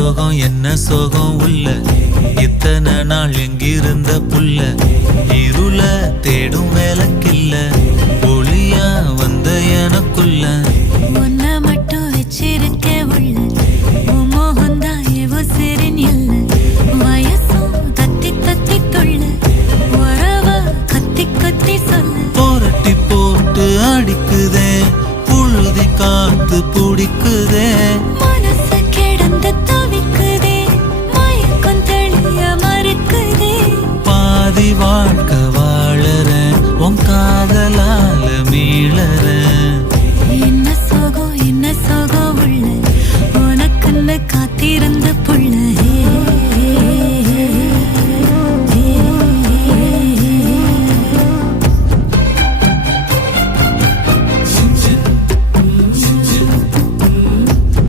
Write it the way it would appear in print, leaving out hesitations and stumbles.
சோகம் என்ன சோகம் உள்ள இத்தனை நாள் எங்கிருந்த புள்ள இருள தேடும் வேலைக்கில்ல ஒளியா வந்த எனக்குள்ள